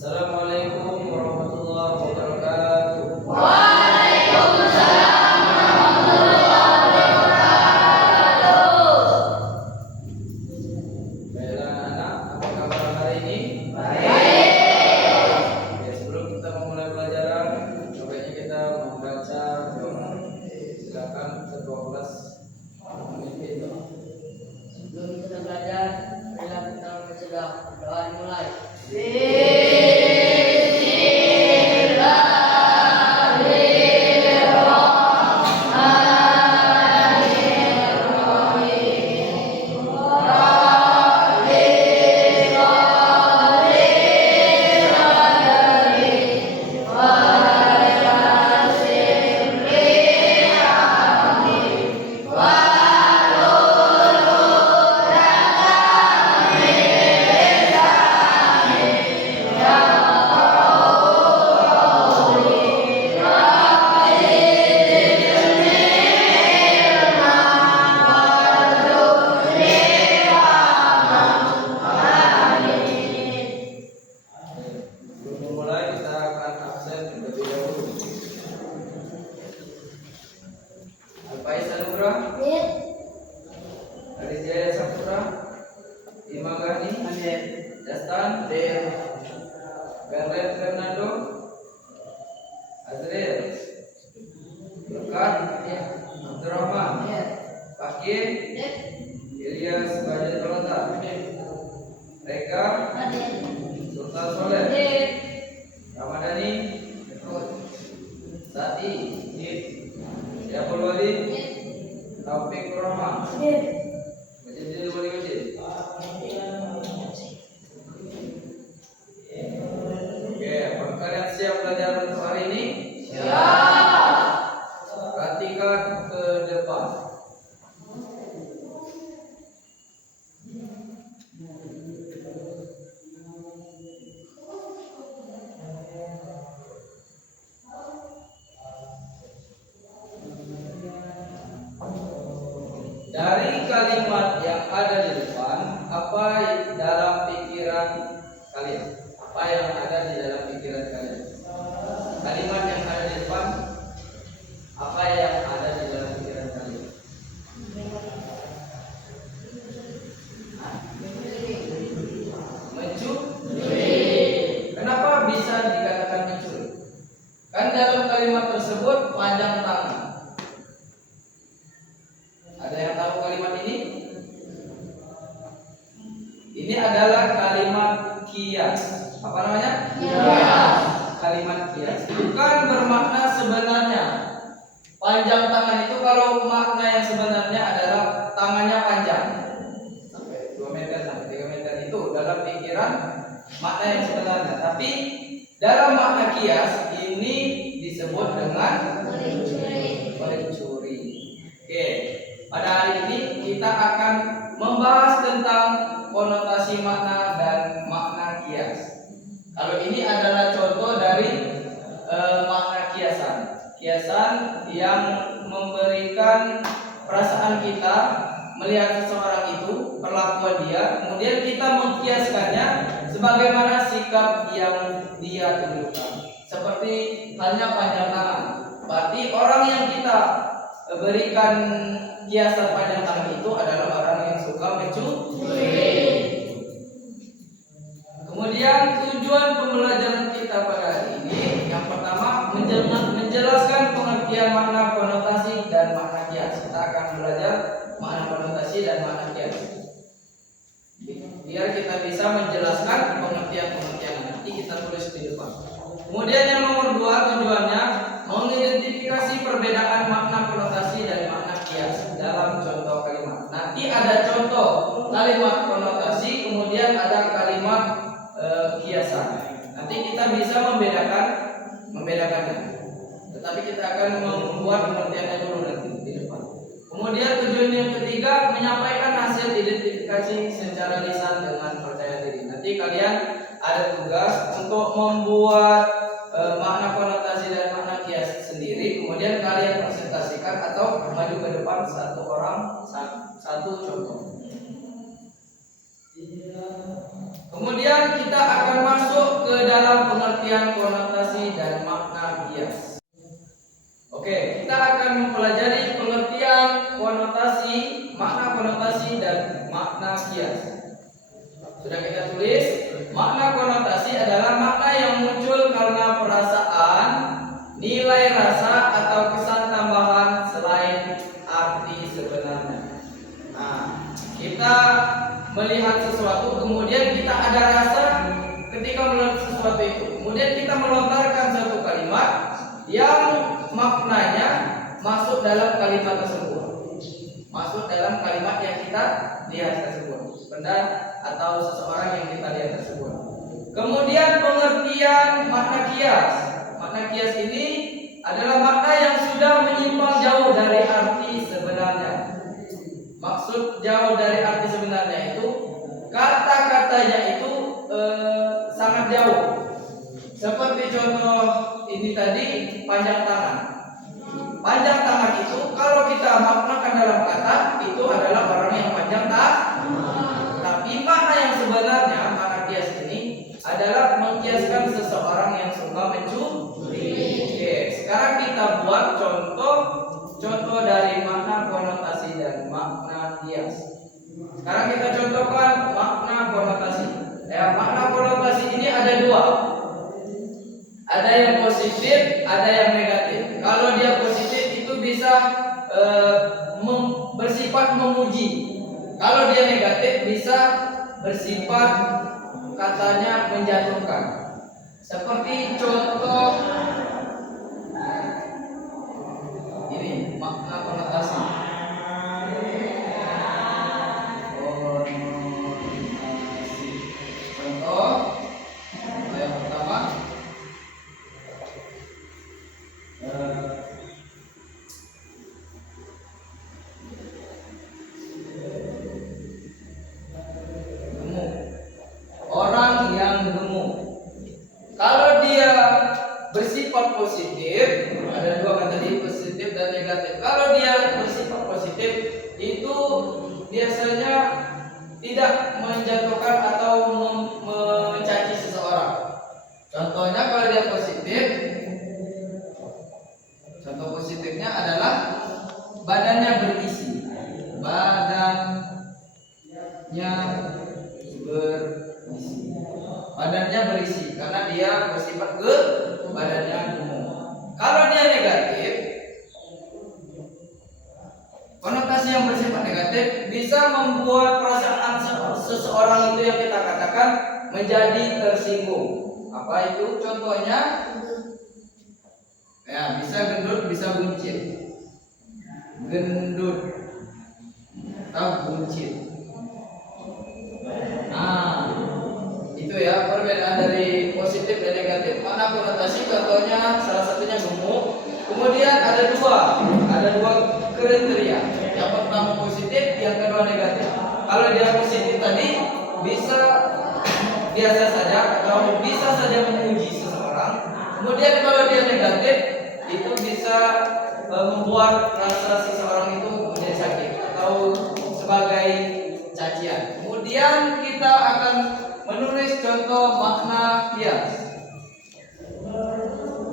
Assalamualaikum warahmatullahi wabarakatuh. Waalaikumsalam warahmatullahi wabarakatuh. Baiklah anak-anak, apa kabar hari ini? Baik. Oke, sebelum kita memulai pelajaran, cobanya kita membaca doa. Silakan ketua kelas memimpin doa. Sebelum kita belajar, marilah kita membaca doa. Doa dimulai. Sebelum memulai, kita akan absen terlebih dahulu. Al-Faisal Nugrah, Aris Jaya Saputra, Imam Ghani, Dastan, Bernard Fernando, Azril, Lekat, Abdurrahman, Fakir, Ilyas Bajet Tolata, Reka, Sultan Soleh, Ramadhani, Sati, Syaful Wali, Taufik Rahman, Majidil Wali Majid. Oke, apakah kalian siap belajar untuk hari ini? Siap. Perhatikan ke depan. Dari kalimat yang ada di depan, apa dalam pikiran kalian? Apa yang ada di dalam pikiran kalian? Kalimat yang ada di depan, apa yang ada di dalam pikiran kalian? Mencuri. Kenapa bisa dikatakan mencuri? Kan dalam kalimat tersebut panjang tangan. Ada yang tahu kalimat ini? Ini adalah kalimat kias. Apa namanya? Kias. Kalimat kias. Bukan bermakna sebenarnya. Panjang tangan itu kalau makna yang sebenarnya adalah tangannya panjang. Sampai 2 meter sampai 3 meter itu dalam pikiran makna yang sebenarnya. Tapi dalam makna kias ini disebut dengan mencuri. Oke. Pada hari ini kita akan membahas tentang konotasi makna dan makna kias. Kalau ini adalah contoh dari makna kiasan. Kiasan yang memberikan perasaan kita melihat seseorang itu, perlakuan dia, kemudian kita mengkiaskannya sebagaimana sikap yang dia tunjukkan. Seperti halnya panjang tangan. Berarti orang yang kita berikan kiasan panjang tangan itu adalah orang yang suka mencuri. Kemudian tujuan pembelajaran kita pada hari ini yang pertama menjelaskan pengertian makna konotasi dan makna kias. Kita akan belajar makna konotasi dan makna kias. Biar kita bisa menjelaskan pengertian-pengertian nanti kita tulis di depan. Kemudian yang nomor 2 tujuannya mengidentifikasi perbedaan makna konotasi dan makna kias dalam contoh kalimat. Nanti ada contoh kalimat konotasi, kemudian ada kalimat kiasan. Nanti kita bisa membedakannya. Tetapi kita akan membuat pengertiannya dulu nanti di depan. Kemudian tujuan yang ketiga menyampaikan hasil identifikasi secara lisan dengan percaya diri. Nanti kalian ada tugas untuk membuat makna konotasi dan makna kias sendiri, kemudian kalian presentasikan atau maju ke depan satu orang satu contoh. Kemudian kita akan masuk ke dalam pengertian konotasi dan makna kias. Oke, kita akan mempelajari pengertian konotasi, makna konotasi dan makna kias. Sudah kita tulis, makna konotasi adalah makna yang muncul karena perasaan, nilai rasa atau kesan tambahan selain arti sebenarnya. Nah, kita melihat sesuatu, kemudian kita ada rasa ketika melihat sesuatu itu. Kemudian kita melontarkan satu kalimat yang maknanya masuk dalam kalimat tersebut. Masuk dalam kalimat yang kita lihat tersebut. Benda atau seseorang yang kita lihat tersebut. Kemudian pengertian makna kias. Makna kias ini adalah makna yang sudah menyimpang jauh dari arti sebenarnya. Maksud jauh dari arti sebenarnya itu kata-katanya itu sangat jauh. Seperti contoh ini tadi, panjang tangan. Panjang tangan itu kalau kita maknakan dalam kata itu adalah orang yang panjang tangan. Tapi makna yang sebenarnya makna kias ini adalah mengkiaskan seseorang yang suka mencuri. Oke, sekarang kita buat contoh dari makna konotasi dan makna kias. Sekarang kita contohkan makna konotasi. Makna konotasi ini ada dua. Ada yang positif, ada yang negatif. Kalau dia positif itu bisa bersifat memuji. Kalau dia negatif bisa bersifat katanya menjatuhkan. Seperti contoh ini makna konotasi. Contoh yang pertama, gemuk. Orang yang gemuk. Kalau dia bersifat positif, ada dua kan tadi, positif dan negatif. Kalau dia bersifat positif itu biasanya tidak menjatuhkan atau mencaci seseorang. Contohnya kalau dia positif, contoh positifnya adalah badannya berisi. Badannya berisi karena dia bersifat badannya gemuk. Kalau dia negatif, konotasi yang bersifat negatif bisa membuat perasaan seseorang itu yang kita katakan menjadi tersinggung. Apa itu? Contohnya, ya bisa gendut, bisa buncit. Gendut atau buncit. Nah, itu ya perbedaan dari positif dan negatif. Mana konotasi? Contohnya salah satunya gemuk. Kemudian ada dua kriteria. Yang pertama positif, yang kedua negatif. Kalau dia positif tadi bisa biasa saja atau bisa saja memuji seseorang. Kemudian kalau dia negatif itu bisa membuat rasa seseorang itu menjadi sakit atau sebagai cacian. Kemudian kita akan menulis contoh makna kias.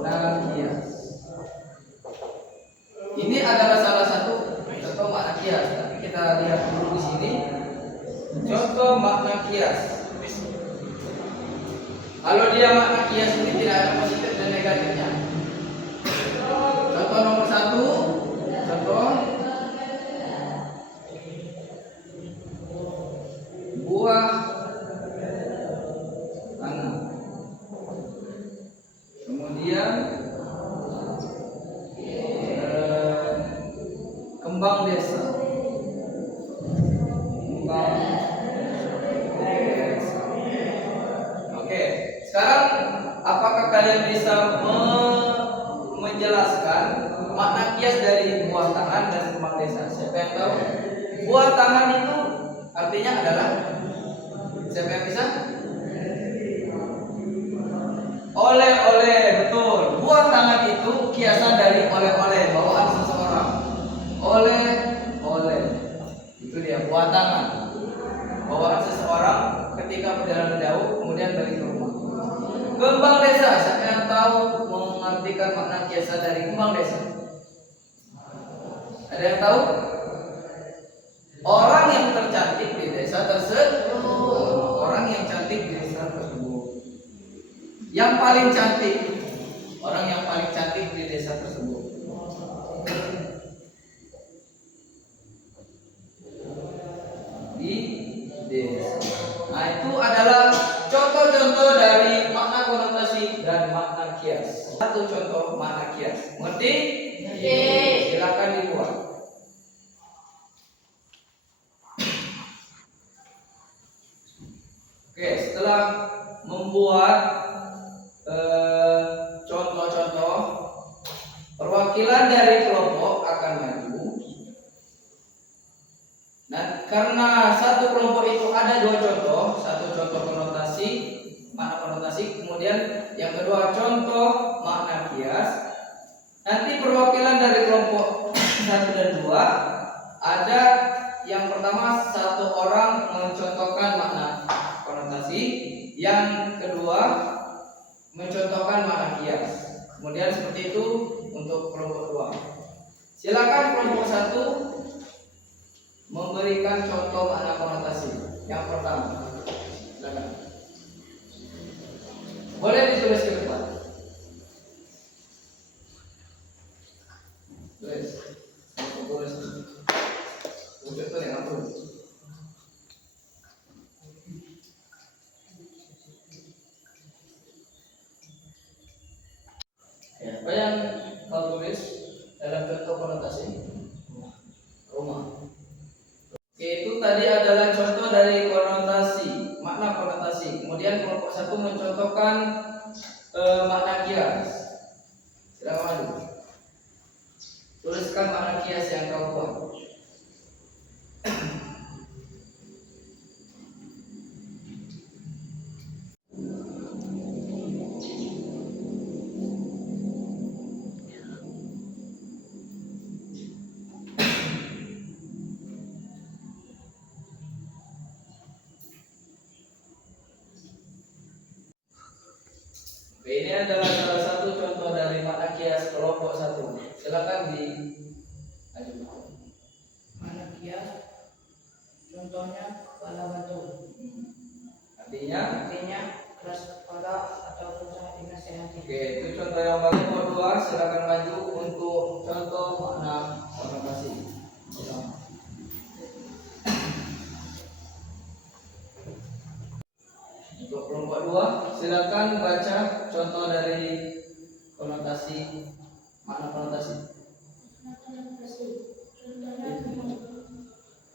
Makna kias. Ini adalah salah satu contoh makna kias. Tapi kita lihat dulu di sini. Contoh makna kias. Kalau dia makna kias ini tidak ada positif dan negatifnya. Contoh nomor 1, contoh buah tangan. Kemudian kembang desa. Kembang desa. Oke, sekarang apakah kalian bisa menjelaskan makna kias dari buah tangan dan kembang desa? Siapa yang tahu? Buah tangan itu artinya adalah, siapa yang bisa? Oleh-oleh, betul. Buah tangan itu kiasan dari oleh-oleh, bawaan seseorang. Oleh-oleh, itu dia buah tangan, bawaan seseorang ketika berjalan jauh kemudian balik ke rumah. mengartikan makna kiasan dari kembang desa? Ada yang tahu? Orang yang tercantik di desa tersebut. Orang yang cantik di desa tersebut. Yang paling cantik. Orang yang paling cantik di desa tersebut. Di desa. Nah, itu adalah contoh-contoh dari makna konotasi dan makna kias. Satu contoh makna kias. Mengerti? Silakan dibuat. Oke, setelah membuat contoh-contoh, perwakilan dari kelompok akan maju. Nah, karena satu kelompok itu ada dua contoh, satu contoh konotasi, makna konotasi, kemudian yang kedua contoh makna kias. Nanti perwakilan dari kelompok 1 dan 2 ada yang pertama satu orang mencontohkan makna konotasi, yang kedua mencontohkan makna kias. Kemudian seperti itu untuk kelompok 2. Silakan kelompok 1 memberikan contoh makna konotasi. Yang pertama, silakan. Boleh ditulis ke depan. Tulis. Tulis. Tulis yang tulis. Ya, apa yang kau tulis dalam contoh konotasi? Rumah. Oke, itu tadi adalah contoh dari konotasi, makna konotasi. Kemudian kelompok 1 mencontohkan makna kias. Silakan maju. Tuliskan makna kias yang kau buat. Oke, ini adalah salah satu contoh dari makna kias kelompok 1. Silakan di ajukan. Makna kias, contohnya kepala batu. Artinya, keras kepala atau susah dinasehati. oke, itu contoh yang bagus. Nomor 2, silakan maju untuk contoh makna konotasi. Untuk kelompok 2, silakan baca contoh dari konotasi, makna konotasi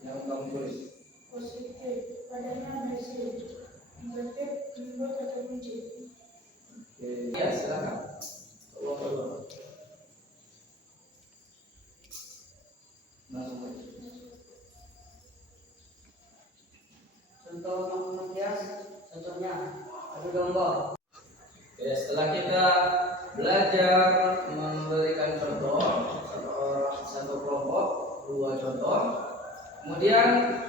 yang kamu tulis. Positif, padanya bersih, negatif, lembut atau kunci. Oke, ya silakan. Kelompok 2. Langsung aja. Contoh makna kias, contohnya adu domba. Oke, setelah kita belajar memberikan contoh satu kelompok, 2 contoh, kemudian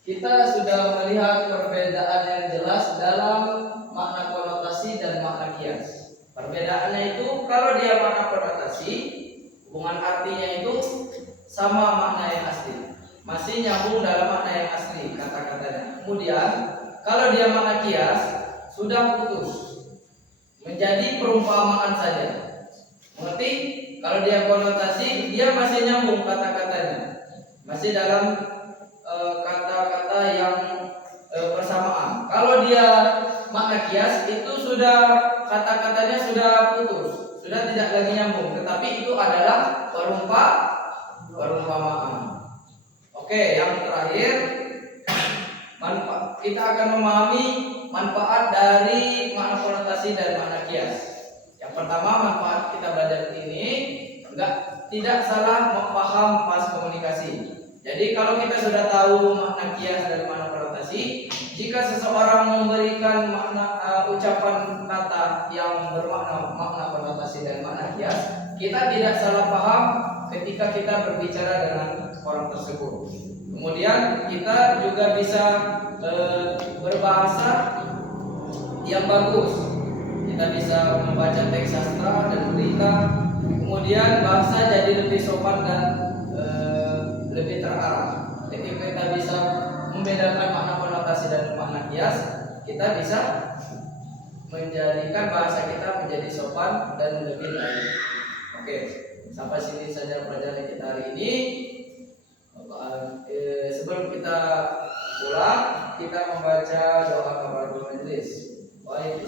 kita sudah melihat perbedaan yang jelas dalam makna konotasi dan makna kias. Perbedaannya itu kalau dia makna konotasi, hubungan artinya itu sama makna yang asli, masih nyambung dalam makna yang asli kata-katanya. Kemudian kalau dia makna kias, sudah putus menjadi perumpamaan saja. Mengerti? Kalau dia konotasi, dia masih nyambung kata-katanya, masih dalam kata-kata yang persamaan. Kalau dia makna kias, itu sudah kata-katanya sudah putus, sudah tidak lagi nyambung, tetapi itu adalah perumpamaan. Oke, yang terakhir, kita akan memahami manfaat dari makna konotasi dan makna kias. Yang pertama, manfaat kita belajar ini tidak salah memaham pas komunikasi. Jadi kalau kita sudah tahu makna kias dan makna konotasi, jika seseorang memberikan makna ucapan kata yang bermakna makna konotasi dan makna kias, kita tidak salah paham ketika kita berbicara dengan orang tersebut. Kemudian kita juga bisa berbahasa yang bagus. Kita kita bisa membaca teks sastra dan berita. Kemudian bahasa jadi lebih sopan dan lebih terarah. Jadi kita bisa membedakan makna konotasi dan makna kias. Kita bisa menjadikan bahasa kita menjadi sopan dan lebih baik. Oke, sampai sini saja pelajaran kita hari ini. Sebelum kita pulang, kita membaca doa kafaratul majelis. Baik,